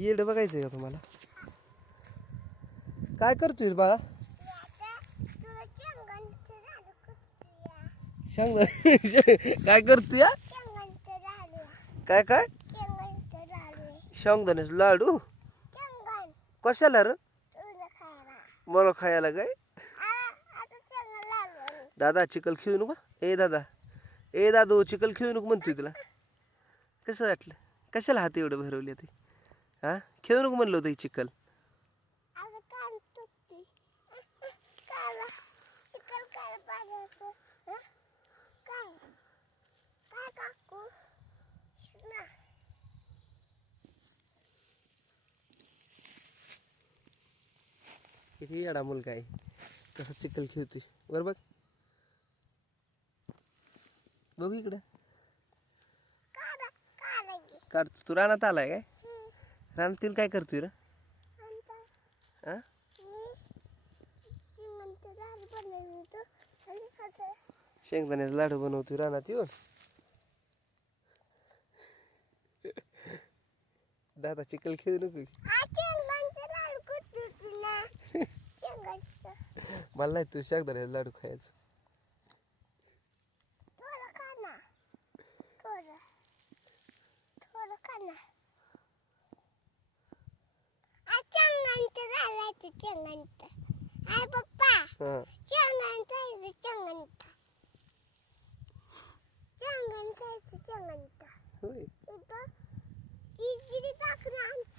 येड बघायचंय का तुम्हाला? काय करतोय बाळा? सांग काय करतोय? काय काय? शेंगदाण्याचे लाडू? कशाला र? मला खायला काय? दादा चिकल खेळू नको. ए दादा, ए दादू चिकल खेळू नको म्हणतोय तुला. कसं वाटलं? कशाला हात एवढं भरवले ते? हा, खेळू नको म्हणलं होतं चिकल. किती येडा मुलगा आहे, कसा चिकल खेळतोय बरोबर. बघू इकडे काढ. तू रानात आलाय काय? रानातील काय करतोय रे? हा, शेंगदाण्याचे लाडू बनवतोय रानात येऊन. दादा चिकल खेळू नको. मला नाही तू शेंगदाण्याचे लाडू खायचं.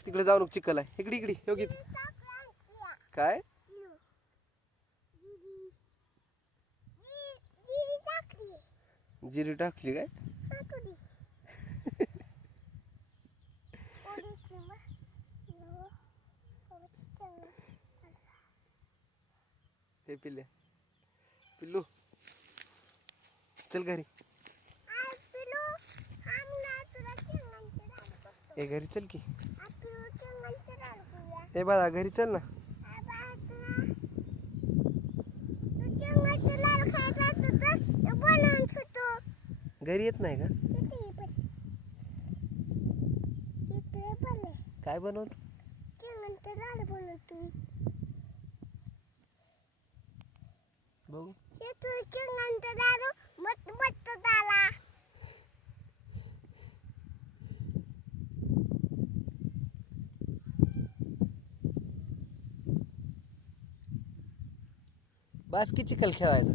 तिकडे जाऊ नको, चिकल आहे. इकडे इकडे योगी. काय जिरी टाकली काय? हे पिल्ले, पिल्लू चल घरी. हे घरी चल की. हे बाळा घरी चल ना. घरी येत नाही का? काय बनवलं? बघू. बास की चिकल खेळायचं.